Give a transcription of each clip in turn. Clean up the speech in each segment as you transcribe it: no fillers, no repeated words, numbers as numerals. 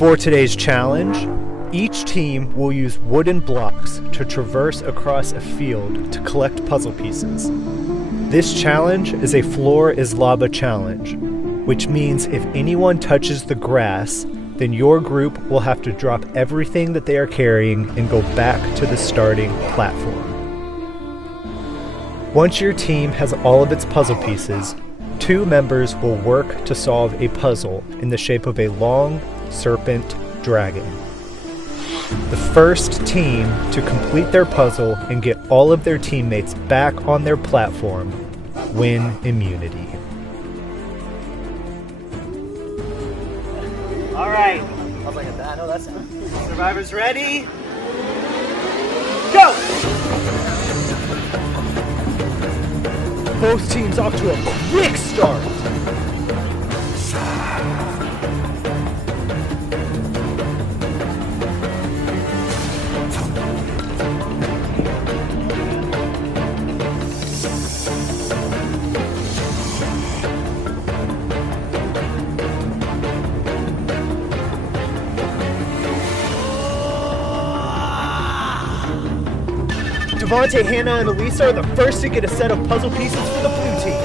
For today's challenge, each team will use wooden blocks to traverse across a field to collect puzzle pieces. This challenge is a floor is lava challenge, which means if anyone touches the grass, then your group will have to drop everything that they are carrying and go back to the starting platform. Once your team has all of its puzzle pieces, 2 members will work to solve a puzzle in the shape of a long serpent dragon. The first team to complete their puzzle and get all of their teammates back on their platform win immunity. All right. I was like, I know that sound. Survivors ready? Go! Both teams off to a quick start. Devontae, Hannah, and Elisa are the first to get a set of puzzle pieces for the blue team.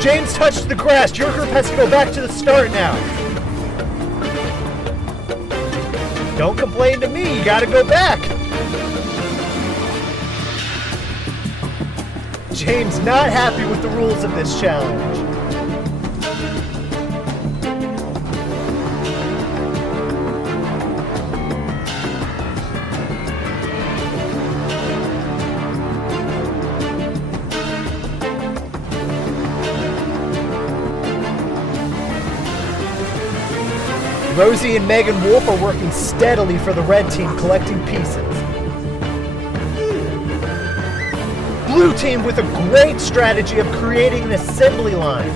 James touched the grass. Your group has to go back to the start now. Don't complain to me. You gotta go back. James not happy with the rules of this challenge. Rosie and Megan Wolf are working steadily for the red team, collecting pieces. Blue team with a great strategy of creating an assembly line.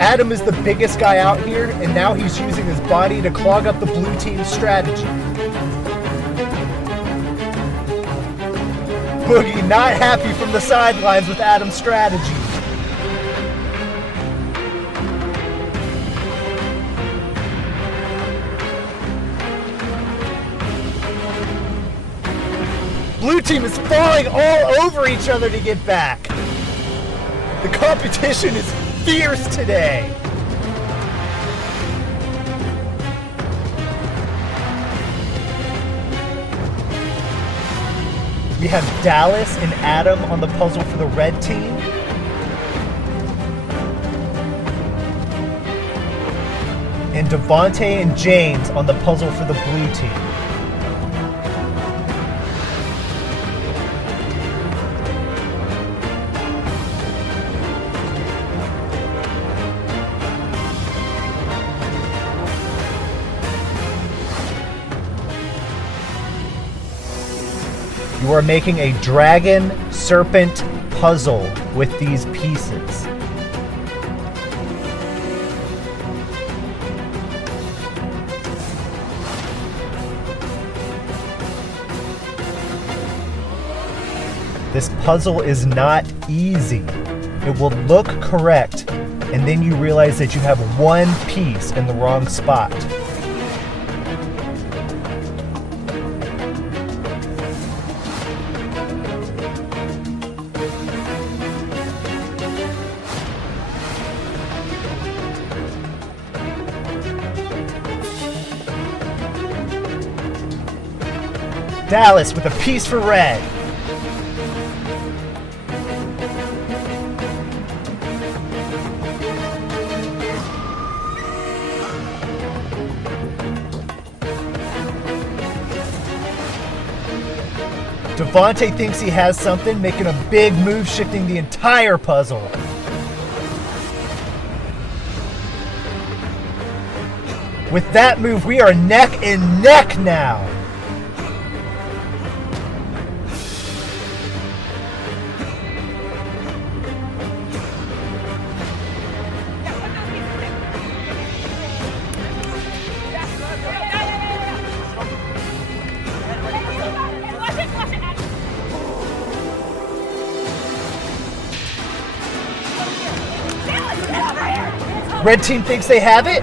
Adam is the biggest guy out here, and now he's using his body to clog up the blue team's strategy. Boogie not happy from the sidelines with Adam's strategy. Blue team is falling all over each other to get back. The competition is fierce today. We have Dallas and Adam on the puzzle for the red team. And Devontae and James on the puzzle for the blue team. You are making a dragon serpent puzzle with these pieces. This puzzle is not easy. It will look correct, and then you realize that you have one piece in the wrong spot. Dallas with a piece for red. Devontae thinks he has something, making a big move, shifting the entire puzzle. With that move, we are neck and neck now. Red team thinks they have it.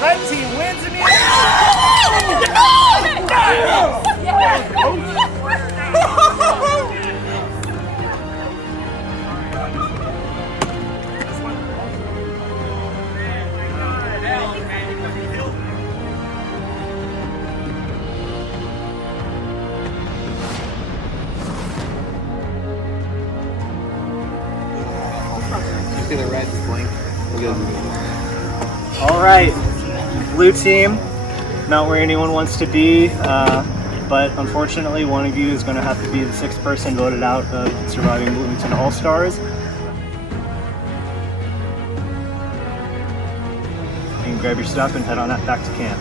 Red team wins in the See the red blink. All right, blue team, not where anyone wants to be, but unfortunately one of you is going to have to be the sixth person voted out of Surviving Bloomington All-Stars. You can grab your stuff and head on back to camp.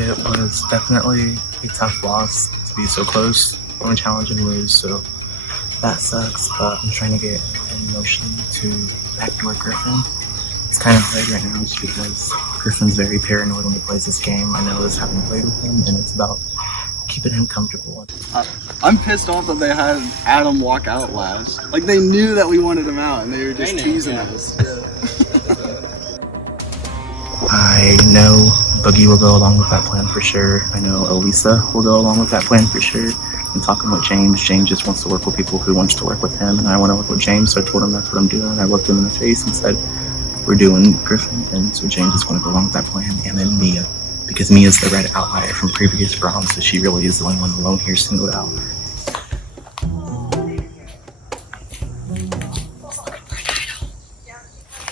It was definitely a tough loss to be so close on a challenge and lose, so that sucks, but I'm trying to get emotionally to backdoor Griffin. It's kind of hard right now just because Griffin's very paranoid when he plays this game. I know this having played with him, and it's about keeping him comfortable. I'm pissed off that they had Adam walk out last. Like, they knew that we wanted him out, and they were just teasing us. I know Boogie will go along with that plan for sure. I know Elisa will go along with that plan for sure. I'm talking with James. James just wants to work with people who wants to work with him, and I want to work with James, so I told him that's what I'm doing. I looked him in the face and said, we're doing Griffin, and so James is going to go along with that plan, and then Mia, because Mia's the red outlier from previous bronze, so she really is the only one alone here singled out.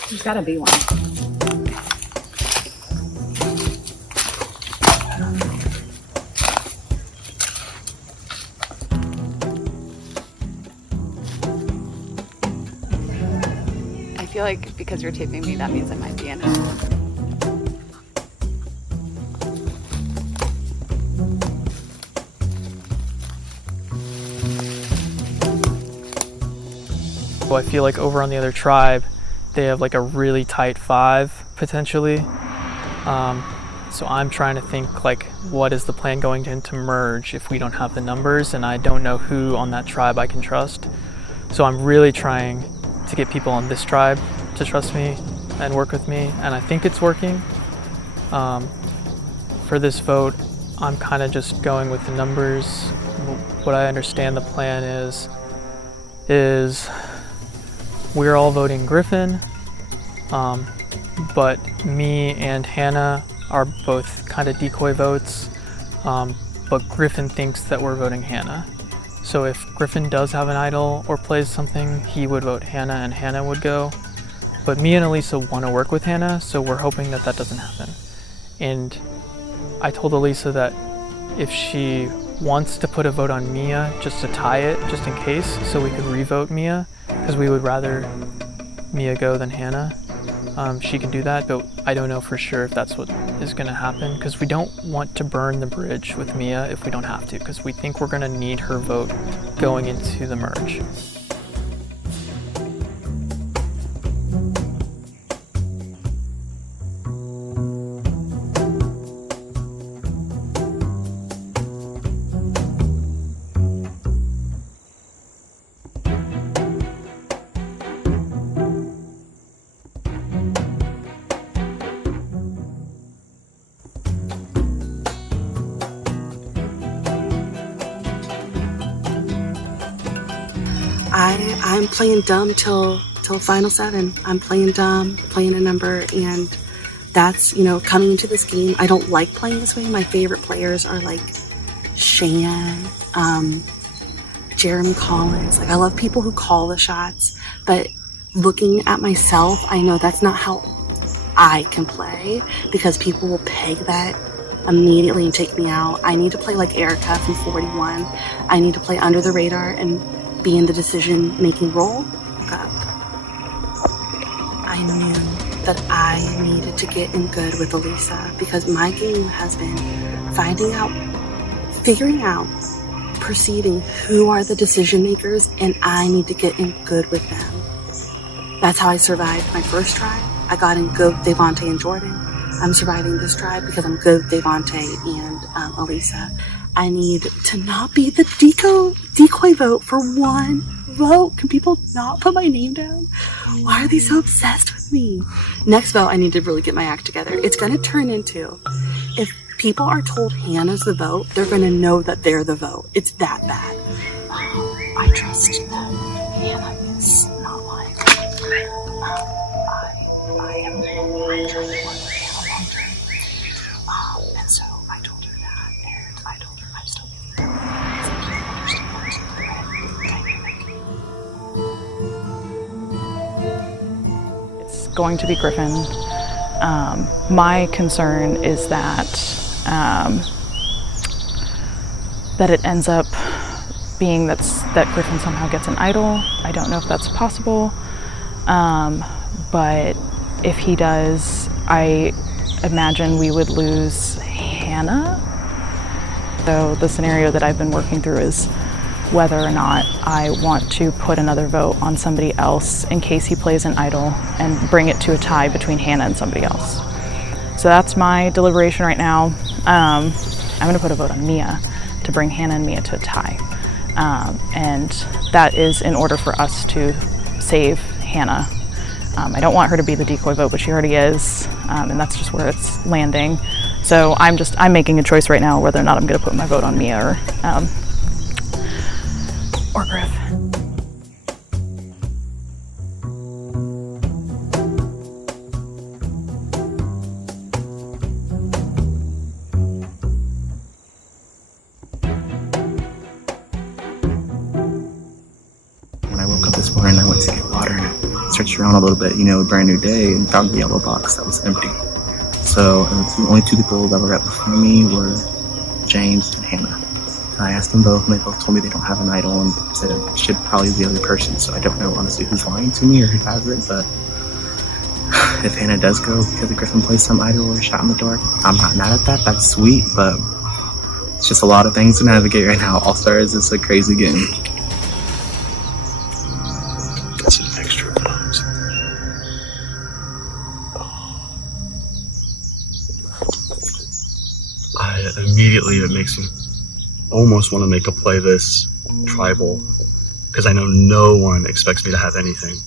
There's gotta be one. I feel like because you're taping me, that means I might be in it. Well, I feel like over on the other tribe, they have like a really tight 5 potentially. So I'm trying to think like, what is the plan going into merge if we don't have the numbers, and I don't know who on that tribe I can trust. So I'm really trying to get people on this tribe to trust me and work with me, and I think it's working. For this vote, I'm kind of just going with the numbers. What I understand the plan is we're all voting Griffin, but me and Hannah are both kind of decoy votes, but Griffin thinks that we're voting Hannah. So if Griffin does have an idol or plays something, he would vote Hannah and Hannah would go. But me and Elisa want to work with Hannah, so we're hoping that that doesn't happen. And I told Elisa that if she wants to put a vote on Mia just to tie it, just in case, so we could re-vote Mia, because we would rather Mia go than Hannah. She can do that, but I don't know for sure if that's what is going to happen, because we don't want to burn the bridge with Mia if we don't have to, because we think we're going to need her vote going into the merge. I'm playing dumb till final 7. I'm playing dumb, playing a number, and that's, coming into this game. I don't like playing this way. My favorite players are like Shan, Jeremy Collins. Like, I love people who call the shots, but looking at myself, I know that's not how I can play, because people will peg that immediately and take me out. I need to play like Erica from 41. I need to play under the radar and be in the decision-making role. Look up. I knew that I needed to get in good with Elisa, because my game has been figuring out, perceiving who are the decision makers, and I need to get in good with them. That's how I survived my first try. I got in good with Devontae and Jordan. I'm surviving this try because I'm good with Devontae and Elisa. I need to not be the decoy vote for one vote. Can people not put my name down? Why are they so obsessed with me? Next vote, I need to really get my act together. It's going to turn into, if people are told Hannah's the vote, they're going to know that they're the vote. It's that bad. I trust that Hannah is not lying. I am trying to work with Hannah long term. And so I told her that, and I told her I'm still with her. It's going to be Griffin. My concern is that it ends up being that Griffin somehow gets an idol. I don't know if that's possible, but if he does, I imagine we would lose Hannah. So the scenario that I've been working through is whether or not I want to put another vote on somebody else in case he plays an idol and bring it to a tie between Hannah and somebody else. So that's my deliberation right now. I'm gonna put a vote on Mia to bring Hannah and Mia to a tie. And that is in order for us to save Hannah. I don't want her to be the decoy vote, but she already is, and that's just where it's landing. So I'm making a choice right now whether or not I'm gonna put my vote on Mia or Griff. When I woke up this morning, I went to get water and searched around a little bit, a brand new day, and found the yellow box that was empty. So the only 2 people that were up before me were James and Hannah. And I asked them both, and they both told me they don't have an idol and said it should probably be the other person. So I don't know honestly who's lying to me or who has it, but if Hannah does go because Griffin plays some idol or shot in the dark, I'm not mad at that. That's sweet, but it's just a lot of things to navigate right now. All-Stars is a crazy game. That's an extra box. It makes me almost want to make a play this tribal, because I know no one expects me to have anything,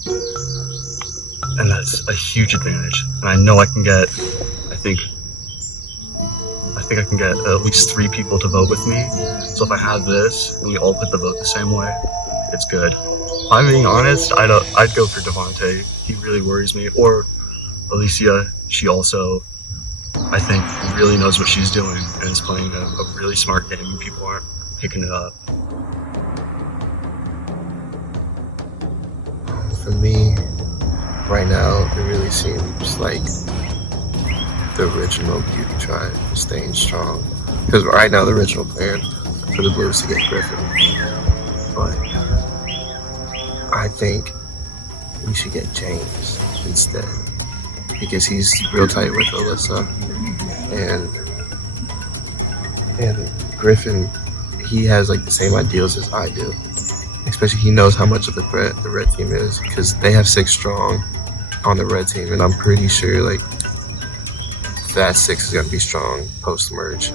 and that's a huge advantage. And I know I can get, I think I can get at least 3 people to vote with me. So if I have this and we all put the vote the same way, it's good. If I'm being honest, I'd go for Devontae. He really worries me. Or Alicia, she also, I think, really knows what she's doing and is playing a really smart game, and people aren't picking it up. For me, right now, it really seems like the original beauty tribe is staying strong. Because right now, the original plan for the Blues to get Griffin. But I think we should get James instead, because he's real tight with Alyssa, and Griffin, he has like the same ideals as I do. Especially he knows how much of a threat the red team is, because they have 6 strong on the red team, and I'm pretty sure like that 6 is gonna be strong post merge.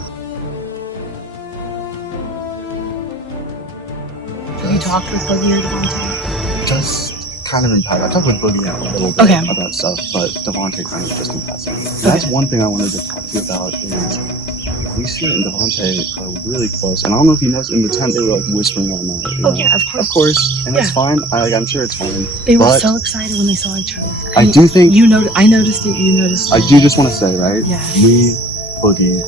Have you talked with Boogie or Devontae? Just kind of impassive. I talked with Boogie a little bit about stuff, but Devontae kind of just impassive. That's one thing I wanted to talk to you about is Alicia and Devontae are really close. And I don't know if you noticed in the tent, they were like whispering all night. You know? Yeah, of course. Of course. And it's fine. I'm sure it's fine. They were But so excited when they saw each other. I do think... I noticed it, you noticed it. I do just want to say, right? Yeah. Me, Boogie,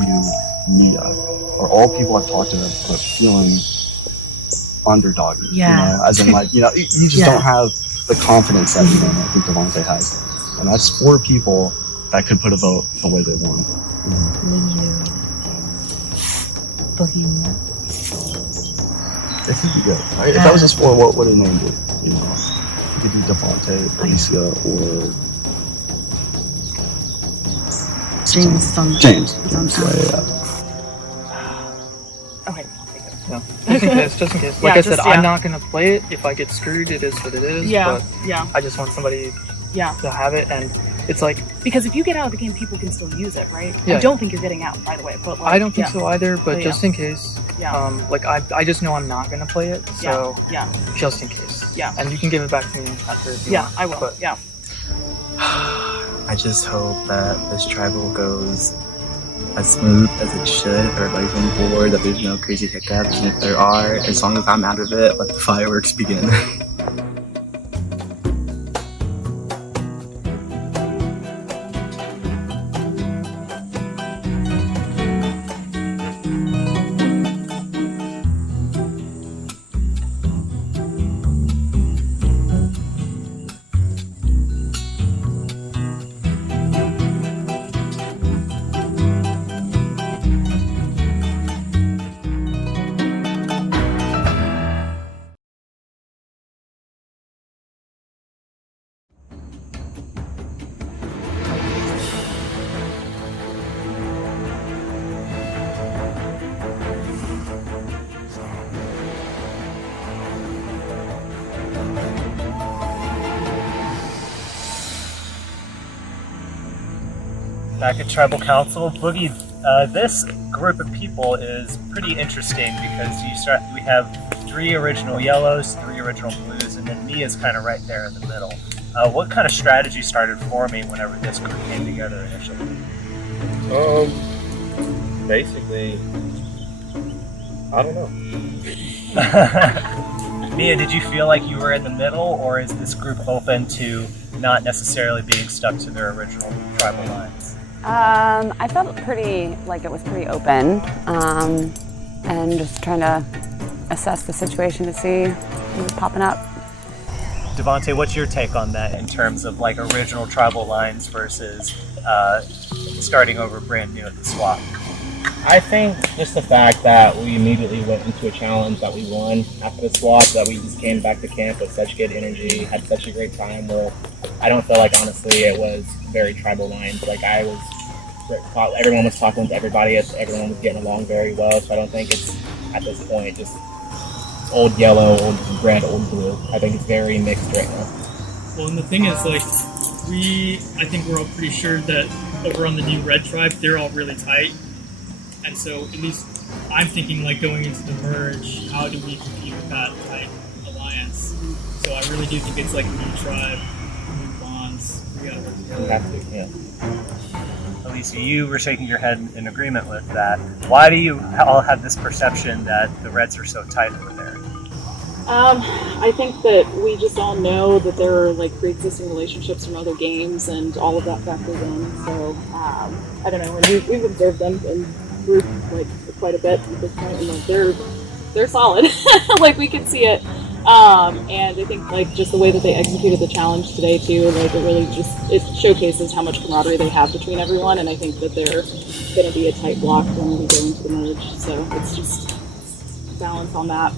you, Mia, are all people I've talked to that are feeling underdoggy. Yeah. You know? As in, like, you know, you just don't have the confidence that, you know, I think Devontae has. And that's 4 people that could put a vote the way they want. Boogie, Mia. It could be good, right? If that was just 4, what would it name it? You know, you could do Devontae, Alicia, or James is on James. Yeah. Okay. No. Just in case. Like I said, I'm not gonna play it. If I get screwed, it is what it is. But I just want somebody to have it, and it's like, because if you get out of the game, people can still use it, right? Yeah. I don't think you're getting out, by the way. But like, I don't think so either. But just in case, Yeah. I just know I'm not gonna play it. So just in case. Yeah. And you can give it back to me after. If you want. I will. But, I just hope that this tribal goes as smooth as it should. Everybody's on board, that there's no crazy hiccups, and if there are, as long as I'm out of it, let the fireworks begin. Back at Tribal Council, Boogie, this group of people is pretty interesting because we have 3 original yellows, 3 original blues, and then me is kind of right there in the middle. What kind of strategy started forming whenever this group came together initially? Basically, I don't know. Mia, did you feel like you were in the middle, or is this group open to not necessarily being stuck to their original tribal lines? I felt pretty like it was pretty open, and just trying to assess the situation to see who was popping up. Devontae, what's your take on that in terms of like original tribal lines versus starting over brand new at the swap? I think just the fact that we immediately went into a challenge that we won after the swap, that we just came back to camp with such good energy, had such a great time, where I don't feel like, honestly, it was very tribal lines. Like, everyone was talking to everybody, everyone was getting along very well, so I don't think it's, at this point, just old yellow, old red, old blue. I think it's very mixed right now. well, and the thing is, like, I think we're all pretty sure that over on the new red tribe, they're all really tight. And so, at least I'm thinking, like, going into the merge, how do we compete with that tight alliance? So I really do think it's like a new tribe, new bonds. We gotta work together. We have to, yeah. Alicia, you were shaking your head in agreement with that. Why do you all have this perception that the Reds are so tight over there? I think that we just all know that there are like pre-existing relationships from other games, and all of that factors in. So I don't know. And we've observed them in group like quite a bit at this point, and like they're solid. Like we can see it. And I think like just the way that they executed the challenge today too, like it really it showcases how much camaraderie they have between everyone, and I think that they're going to be a tight block when we go into the merge. So it's just balance on that.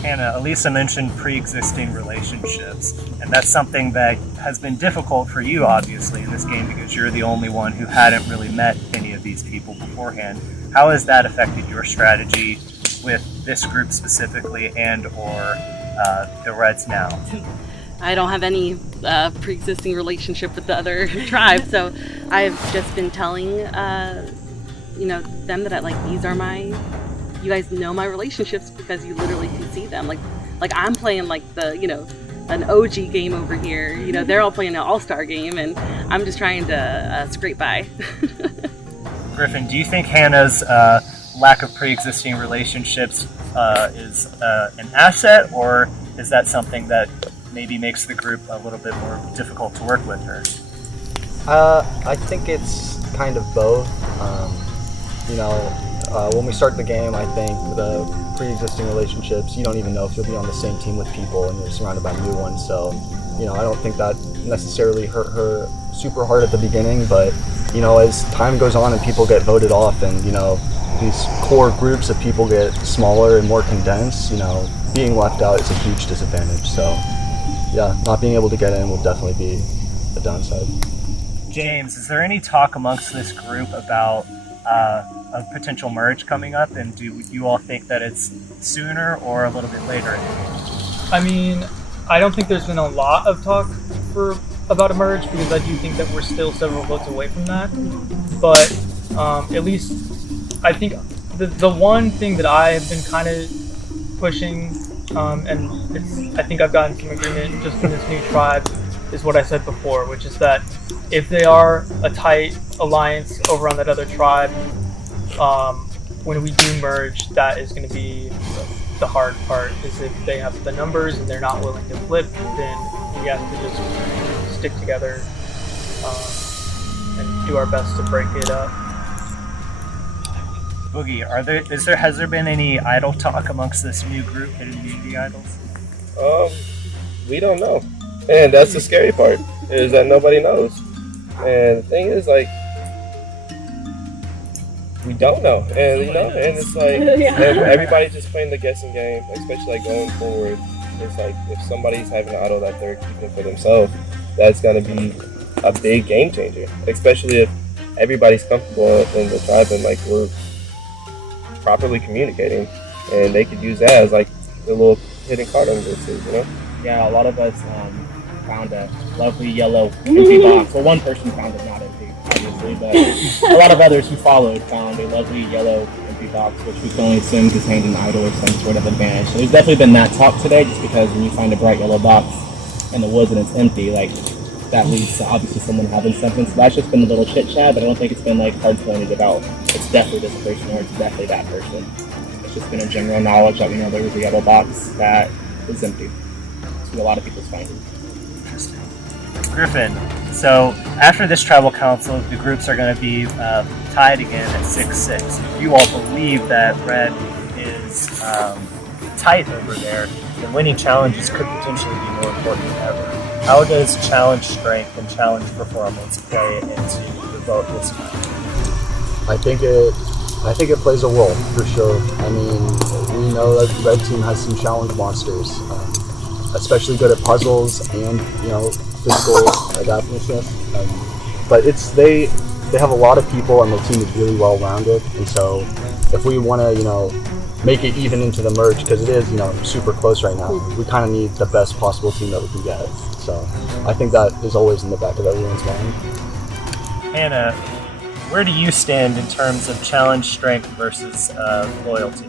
Hannah, Elisa mentioned pre-existing relationships, and that's something that has been difficult for you, obviously, in this game because you're the only one who hadn't really met any of these people beforehand. How has that affected your strategy with this group specifically and or the Reds now? I don't have any pre-existing relationship with the other tribe, so I've just been telling them that these are you guys know my relationships because you literally can see them. Like I'm playing like the an OG game over here. You know, they're all playing an all-star game, and I'm just trying to scrape by. Griffin, do you think Hannah's lack of pre-existing relationships is an asset, or is that something that maybe makes the group a little bit more difficult to work with her? I think it's kind of both. When we start the game, I think the pre-existing relationships, you don't even know if you'll be on the same team with people, and you're surrounded by new ones. So, I don't think that necessarily hurt her super hard at the beginning, but, as time goes on and people get voted off and, these core groups of people get smaller and more condensed, being left out is a huge disadvantage. So, yeah, not being able to get in will definitely be a downside. James, is there any talk amongst this group about a potential merge coming up, and do you all think that it's sooner or a little bit later in the game? I mean, I don't think there's been a lot of talk about a merge, because I do think that we're still several votes away from that. But at least I think the one thing that I have been kind of pushing, and I think I've gotten some agreement just in this new tribe, is what I said before, which is that if they are a tight alliance over on that other tribe, when we do merge, that is going to be the hard part. Is if they have the numbers and they're not willing to flip, then we have to just stick together and do our best to break it up. Boogie, has there been any idol talk amongst this new group, Hidden Immunity Idols? We don't know. And that's the scary part, is that nobody knows. And the thing is, like, we don't know. And, and it's like, everybody's just playing the guessing game, especially, like, going forward. It's like, if somebody's having an idol that they're keeping for themselves, that's going to be a big game changer. Especially if everybody's comfortable in the tribe and, like, we're properly communicating. And they could use that as, like, the little hidden card on there, too, Yeah, a lot of us found a lovely yellow empty box. Well, one person found it not empty, obviously, but a lot of others who followed found a lovely yellow empty box, which we can only assume contained an idol or some sort of advantage. So there's definitely been that talk today, just because when you find a bright yellow box in the woods and it's empty, like, that leads to obviously someone having something. So that's just been a little chit chat, but I don't think it's been like hard pointed about it's definitely this person or it's definitely that person. It's just been a general knowledge that we know there was a yellow box that was empty. To a lot of people's findings. Interesting. Griffin, so after this tribal council, the groups are going to be tied again at 6-6. If you all believe that red is tight over there, then winning challenges could potentially be more important than ever. How does challenge strength and challenge performance play into the vote this time? I think it plays a role for sure. I mean, we know that the red team has some challenge monsters. Especially good at puzzles and physical adaptiveness. But they have a lot of people, and the team is really well rounded. And so if we want to make it even into the merge, because it is super close right now, we kind of need the best possible team that we can get. So I think that is always in the back of everyone's mind. Hannah, where do you stand in terms of challenge strength versus loyalty?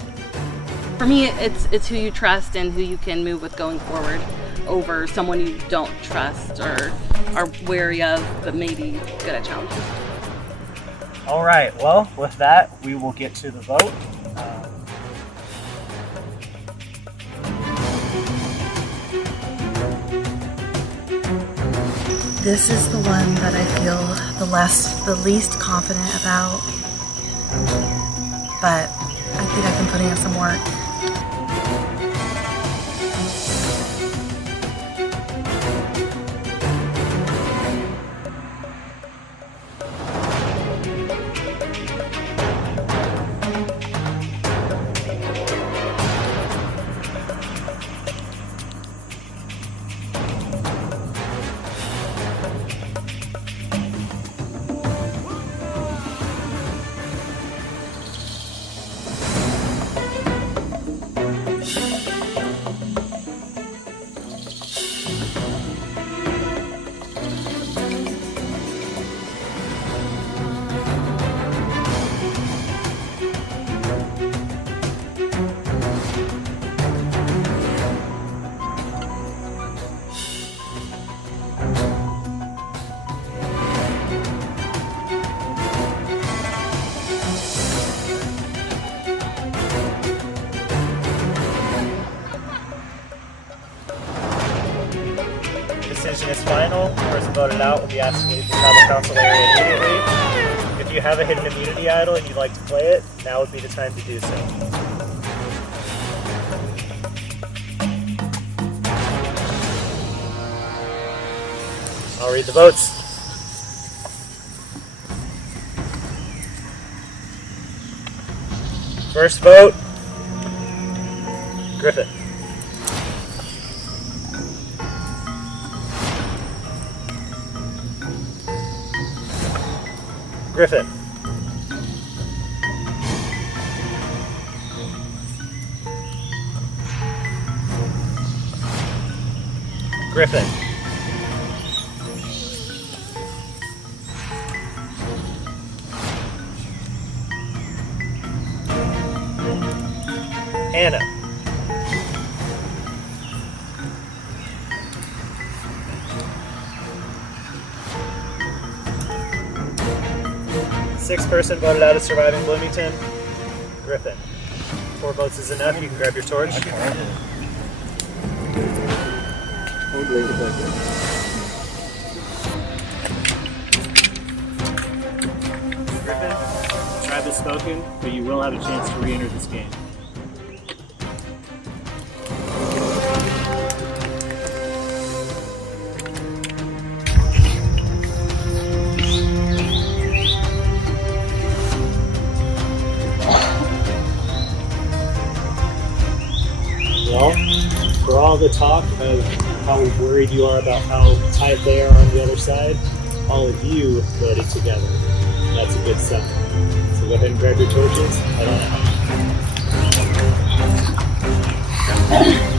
For me, it's who you trust and who you can move with going forward over someone you don't trust or are wary of, but maybe good at challenges. All right, well, with that, we will get to the vote. This is the one that I feel the least confident about, but I think I've been putting in some work. decision is final. The person voted out will be asked to leave the tribal council area immediately. If you have a hidden immunity idol and you'd like to play it, now would be the time to do so. I'll read the votes. First vote, Griffin. Griffin. Griffin. Anna. Sixth person voted out of Surviving Bloomington. Griffin. 4 votes is enough. You can grab your torch. Griffin, the tribe has spoken, but you will have a chance to re-enter this game. Well, for all the talk of how worried you are about how tight they are on the other side, all of you voted together. That's a good sign. So go ahead and grab your torches. Head on out.